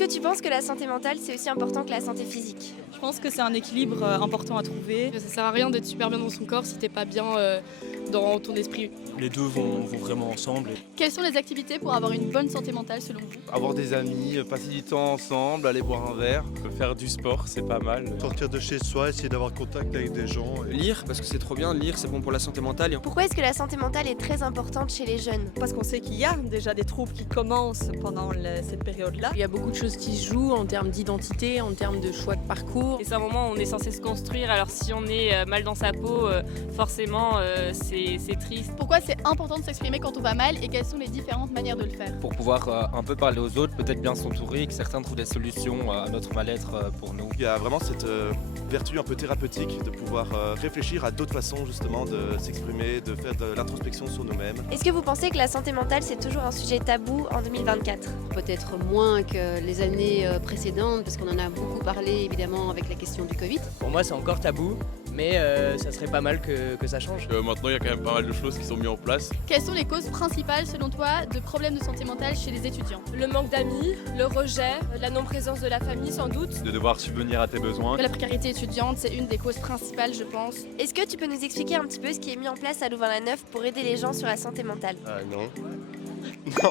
Est-ce que tu penses que la santé mentale, c'est aussi important que la santé physique? Je pense que c'est un équilibre important à trouver. Ça sert à rien d'être super bien dans son corps si t'es pas bien dans ton esprit. Les deux vont vraiment ensemble. Quelles sont les activités pour avoir une bonne santé mentale selon vous? Avoir des amis, passer du temps ensemble, aller boire un verre. Faire du sport, c'est pas mal. Sortir de chez soi, essayer d'avoir contact avec des gens. Lire, parce que c'est trop bien, lire c'est bon pour la santé mentale. Pourquoi est-ce que la santé mentale est très importante chez les jeunes? Parce qu'on sait qu'il y a déjà des troubles qui commencent pendant cette période-là. Il y a beaucoup de choses qui se jouent en termes d'identité, en termes de choix de parcours. Et c'est un moment où on est censé se construire, alors si on est mal dans sa peau, forcément c'est triste. Pourquoi c'est important de s'exprimer quand on va mal et quelles sont les différentes manières de le faire? Pour pouvoir un peu parler aux autres, peut-être bien s'entourer et que certains trouvent des solutions à notre mal-être pour nous. Il y a vraiment cette vertu un peu thérapeutique de pouvoir réfléchir à d'autres façons justement de s'exprimer, de faire de l'introspection sur nous-mêmes. Est-ce que vous pensez que la santé mentale, c'est toujours un sujet tabou en 2024? Peut-être moins que les années précédentes, parce qu'on en a beaucoup parlé évidemment avec la question du Covid. Pour moi c'est encore tabou, mais ça serait pas mal que ça change. Maintenant il y a quand même pas mal de choses qui sont mises en place. Quelles sont les causes principales selon toi de problèmes de santé mentale chez les étudiants? Le manque d'amis, le rejet, la non-présence de la famille sans doute. De devoir subvenir à tes besoins. La précarité étudiante, c'est une des causes principales, je pense. Est-ce que tu peux nous expliquer un petit peu ce qui est mis en place à Louvain-la-Neuve pour aider les gens sur la santé mentale? Non. Non.